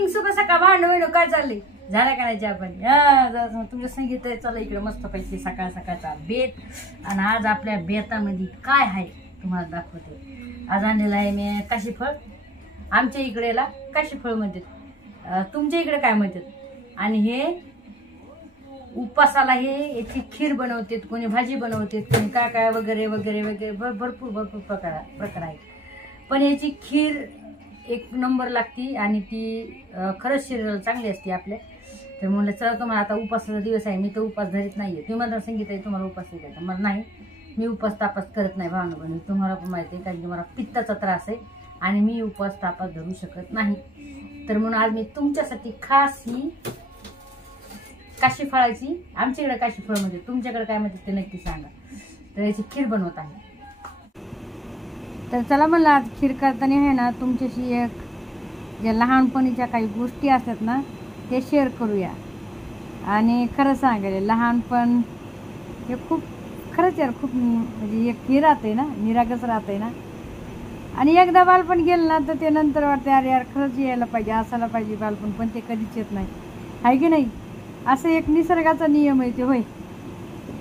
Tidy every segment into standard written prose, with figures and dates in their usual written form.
Morning सुबह सकाळ भांडण काय चाललंय झाला करायचे आपण तुमचं संगीत चला इकडे मस्त पैकी सकाळ सकाळचा बेत आणि आज आपल्या बेतामध्ये काय आहे तुम्हाला दाखवते। आज आणलेला आहे मी काशीफळ। आमच्या इकडेला काशीफळ म्हणतात, तुमच्या इकडे काय म्हणतात। आणि हे उपासाला हे याची खीर बनवते, कोणी भाजी बनवते, कोणी काय काय वगैरे वगैरे वगैरे भरपूर प्रकार आहेत। पण याची खीर एक नंबर लागती आणि ती खरंच शरीराला चांगली असते आपल्या। तर म्हणलं चला तुम्हाला आता उपासाचा दिवस आहे, मी तर उपास धरीत नाहीये। तुम्ही मला सांगितलं तुम्हाला उपास द्यायचा, मला नाही, मी उपास तापास करत नाही भावना। तुम्हाला पण माहिती आहे कारण की मला पित्ताचा त्रास आहे आणि मी उपास तापास धरू शकत नाही। तर म्हणून आज मी तुमच्यासाठी खास ही काशीफळाची, आमच्याकडे काशीफळ म्हणजे तुमच्याकडे काय म्हणतात ते नक्की सांगा। तर याची खीर बनवत आहे। तर चला म्हणलं आज खीर करताना आहे ना तुमच्याशी एक ज्या लहानपणीच्या काही गोष्टी असतात ना ते शेअर करूया। आणि खरं सांगायला लहानपण हे खूप खरंच यार खूप म्हणजे एक हे राहते ना, निरागस राहते ना। आणि एकदा बालपण गेलं ना तर ते नंतर वाटते अरे यार खरंच यायला पाहिजे, असायला पाहिजे बालपण, पण ते कधीच येत नाही, आहे की नाही। असं एक निसर्गाचा नियम आहे ते, होय।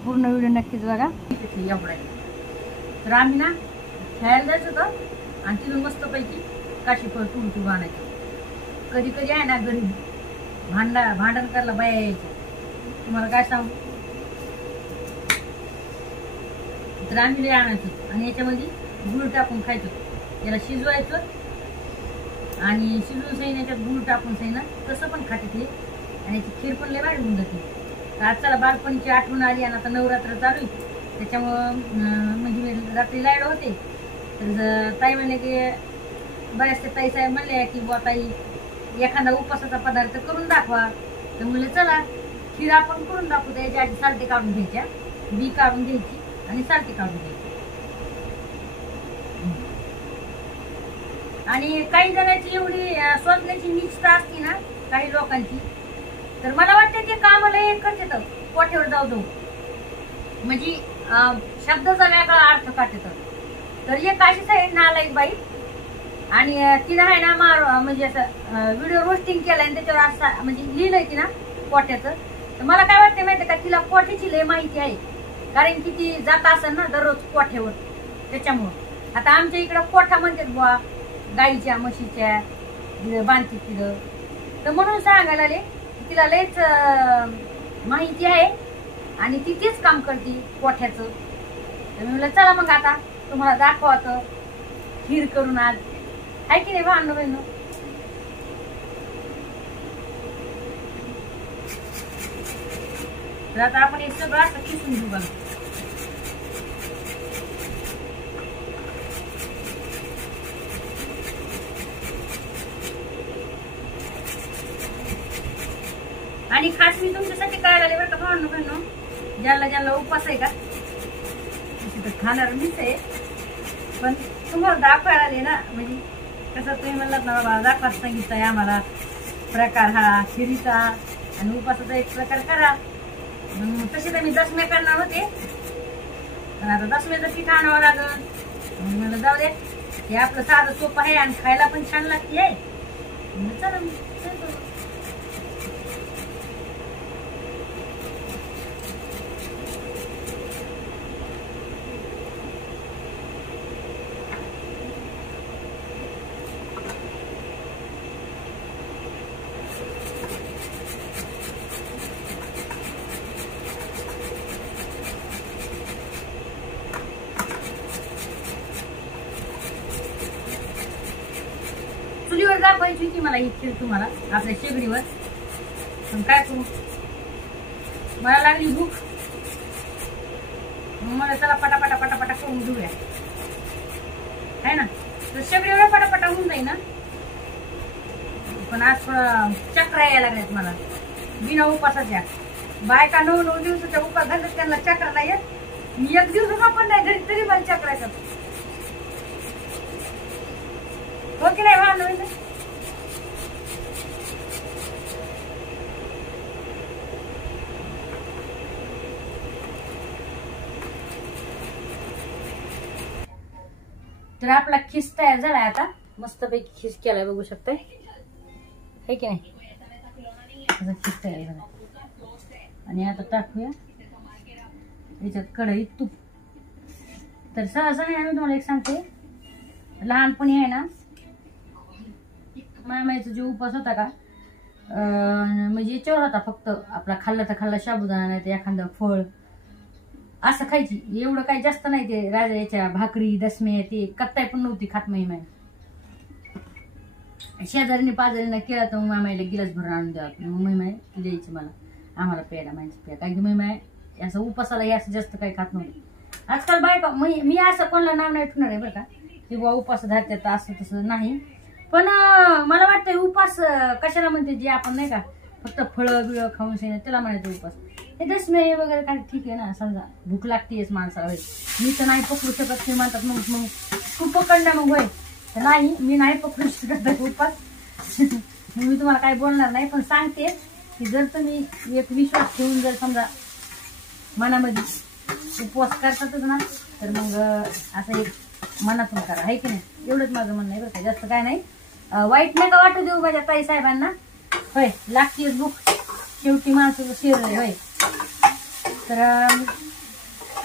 पूर्ण व्हिडिओ नक्कीच बघा। तर आम्ही ना खेळायला जायचं होतं आणि तिथून मस्तपैकी काशीफळ तुडतूड आणायचं। कधी कधी आहे ना घरी भांडण करायला बाया यायचं, तुम्हाला काय सांगू। तर आम्ही लय आणायचो आणि याच्यामध्ये गुळ टाकून खायचो। याला शिजवायचं आणि शिजवून सही याच्यात गुळ टाकून सही ना तसं पण खाते ते, आणि याची खीर पण लय भारी होऊन जाते। तर आज चला बालपणीची आठवण आली आणि आता नवरात्र चालू आहे त्याच्यामुळं म्हणजे मी रात्री लाईट होते। तर ताई म्हणले की बऱ्याचशा ताई साहेब म्हणले की बुवा ताई एखादा उपासाचा पदार्थ करून दाखवा। तर म्हणलं चला खीर आपण करून दाखवू। त्याच्या आधी सालटे काढून घ्यायच्या, बी काढून घ्यायची आणि सालटे काढून घ्यायची। आणि काही जणांची एवढी स्वप्नाची निष्ठा असती ना काही लोकांची, तर मला वाटतं ते कामाला एक करतात कोठ्यावर जाऊ जाऊ, म्हणजे शब्दाचा वेगळा अर्थ काढतात। तर एक अशीच आहे नालायक बाई आणि तिनं आहे ना म्हणजे असं व्हिडिओ रोस्टिंग केलाय आणि त्याच्यावर असं म्हणजे लिहिलंय ती ना कोठ्याचं। तर मला काय वाटतं माहिती का तिला कोठ्याची लय माहिती आहे, कारण की ती जात असेल ना दररोज कोठ्यावर, त्याच्यामुळं। आता आमच्या इकडं कोठा म्हणतात बुवा गाईच्या म्हशीच्या बांधते तिथं, तर म्हणून सांगायला आले तिला लयच माहिती आहे आणि ती तेच काम करते कोठ्याचं। तर मी म्हणलं चला मग आता तुम्हाला दाखवतं खीर करून आज, आहे की नाही भावना बहिण। तर आता आपण हे सगळं असं खिसून घेऊ बघा। आणि खास मी तुमच्यासाठी काय आले बरं का भावना बहिण, ज्याला ज्याला उपास आहे का तर खाणार मीच आहे, पण तुम्हाला दाखवायला आले ना, म्हणजे कसं तुम्ही म्हणलात ना बाबा दाखवा सांगितलंय आम्हाला प्रकार हा खिरीचा आणि उपासाचा एक प्रकार करा। तसे तर मी दसम्या करणार होते, पण आता दसम्याचं पीठ आणावं लागल। मला जाऊ दे, हे आपलं साधं सोपं आहे आणि खायला पण छान लागते आहे। चला चुलीवर दाखवायची होती मला ही खीर तुम्हाला आपल्या शेगडीवर, पण काय करू मला लागली भूक, मला चला पटापटा पटापटा करून घेऊया, आहे ना। तर शेगडीवर पटापटा होऊन जाईल ना, पण आज थोडं चक्र यायला लागल्यात मला बिना उपासाच्या। बायका 9 दिवसाच्या उपास घालतात त्यांना चक्र नाही येत, मी एक दिवसाचा पण नाही घरी तरी मला चक्र येतात, हो की नाही भावना। तर आपला खीस तयार झालाय, आता मस्तपैकी खीस केलाय बघू शकताय। हे की नाही असं चिकटायला बघा. आणि आता टाकूया याच्यात कढईत तूप. तर सहसा आहे मी तुम्हाला एक सांगते, लहानपणी आहे ना मामाचा जो उपास होता का म्हणजे याच्यावर होता, फक्त आपला खाल्ला तर खाल्ला साबुदाणा नाही तर एखादं फळ असं खायची. एवढं काही जास्त नाही. ते राजा याच्या भाकरी दसमे ते कत्ताय पण नव्हती खात महिमा. शेजारीने पाजारीने केला तर मग मामाईला गिलास भरून आणून द्यावा. मग महिमा द्यायची मला, आम्हाला प्यायला माहिती प्या. कारण की महिमा असं उपासाला हे असं जास्त काही खात नव्हती. आजकाल बायका मी असं कोणाला नाव नाही ठेवणार आहे बरं का, की बुवा उपास धरतात असं तसं नाही. पण मला वाटतं उपास कशाला म्हणते, जे आपण नाही का फक्त फळं बिळं खाऊन शेण त्याला म्हणायचं उपास. हे दसमे वगैरे काय ठीक आहे ना, समजा भूक लागतेच माणसाला होय. मी तर नाही पकडू शकत ते म्हणतात, मग तू पकडणार मग होय. तर नाही, मी नाही पकडू शकत उपास. मी तुम्हाला काही बोलणार नाही, पण सांगते की जर तुम्ही एक विश्वास ठेवून जर समजा मनामध्ये उपवास करतातच ना, तर मग असं एक मनातून करा, आहे की नाही. एवढंच माझं म्हणणं आहे बरं का, जास्त काय नाही. वाईट नका वाटू देऊ माझ्या ताई साहेबांना. होय लागतेच भूक, शेवटी माणसाचं शिरलंय होय. तर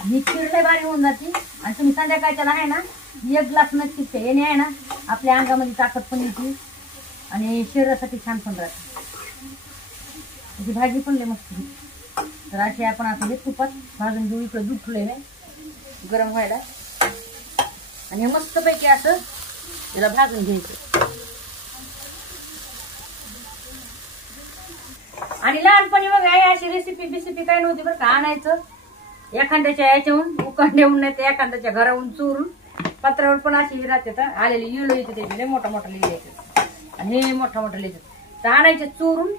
ही शिरलंय भारी होऊन जाते. आणि तुम्ही संध्याकाळच्याला आहे ना एक ग्लास नक्कीच प्या. याने आहे ना आपल्या अंगामध्ये ताकद पण येते आणि शरीरासाठी छान पण राहते. त्याची भाजी पण लय मस्त. तर अशी आपण आता हे तुपात भाजून घेऊ. इकडे दूध ठेवलंय नाही गरम व्हायला, आणि मस्तपैकी असं त्याला भाजून घ्यायचं. आणि लहानपणी बघा अशी रेसिपी काय नव्हती बरं का. आणायचं एखाद्याच्या याच्याहून उकांड्याहून नाही तर एखाद्याच्या घराहून चोरून, पत्रावर पण अशी राहते आलेली येलो येते त्याचे मोठा मोठा लिहिले येते आणि हे मोठा मोठा लिहिले. तर आणायचे चोरून,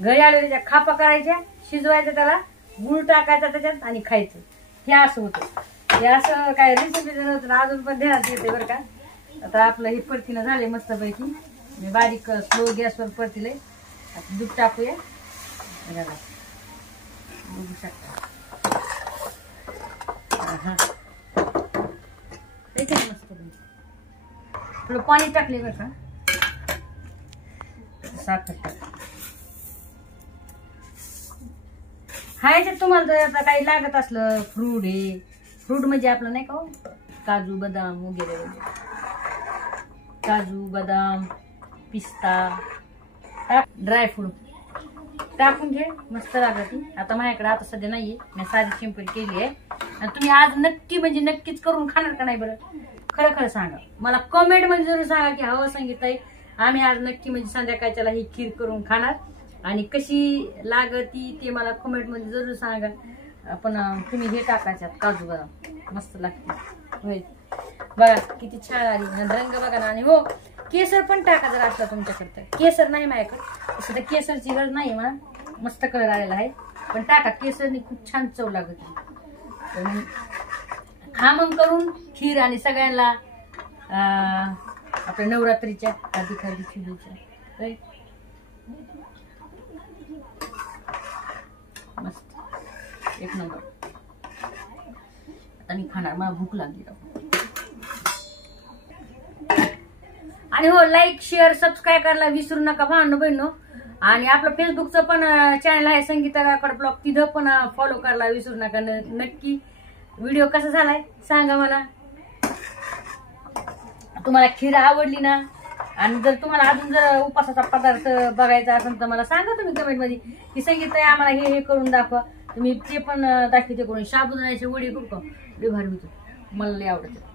घरी आले त्याच्या खापा करायच्या, शिजवायचं, त्याला गुळ टाकायचा त्याच्यात आणि खायचं. हे असं होतं. हे असं काय रेसिपी नव्हतं, अजून पण ध्यानात येते बरं का. आता आपलं हे परतीनं झाले मस्तपैकी. मी बारीक स्लो गॅसवर परतीले. आता दूध टाकूया, बघू शकता. मस्त थोडं पाणी टाकले बरं का, साखर टाक. याच्यात तुम्हाला जर आता काही लागत असलं फ्रूट, हे फ्रूट म्हणजे आपलं नाही का काजू बदाम वगैरे वगैरे, काजू बदाम पिस्ता ड्रायफ्रूट टाकून घे, मस्त लागते. आता माझ्याकडे आता सध्या नाहीये, मी साधी सिंपल केली आहे. आणि तुम्ही आज नक्की म्हणजे नक्कीच करून खाणार का नाही बरं, खरं खरं सांगा मला कमेंट मध्ये जरूर सांगा की हवं सांगितलंय. आम्ही आज नक्की म्हणजे संध्याकाळच्याला ही खीर करून खाणार, आणि कशी लागती ते मला कमेंट मध्ये जरूर सांगा. पण तुम्ही हे टाकायच्यात काजू बदाम, मस्त लागते होय. बघा किती छान आली रंग बघा ना. आणि हो केसर पण टाका जर असला तुमच्याकडे. केसर नाही माझ्याकडे, तसं केसरची गरज नाही मला, मस्त कलर आलेला आहे. पण टाका, केसरने खूप छान चव लागते. खा मग करून खीर, आणि सगळ्यांना आपल्या नवरात्रीच्या हार्दिक हार्दिक शुभेच्छा. मस्त एक नंबर. आता मी खाणार, मला भूक लागली. आणि हो लाईक शेअर सबस्क्राईब करायला विसरू नका भावनो बहिणो. आणि आपलं फेसबुकचं पण चॅनल आहे संगीता गायकवाड ब्लॉग, तिथं पण फॉलो करायला विसरू नका. नक्की व्हिडिओ कसा झालाय सांगा मला. तुम्हाला खीर आवडली ना, आणि जर तुम्हाला अजून जर उपासाचा पदार्थ बघायचा असेल तर मला सांगा तुम्ही कमेंट मध्ये की संगीता आम्हाला हे करून दाखवा. तुम्ही ते पण दाखवते करून. साबुदाण्याची वडी करू का, लय भारी होतं, मला लय आवडतं.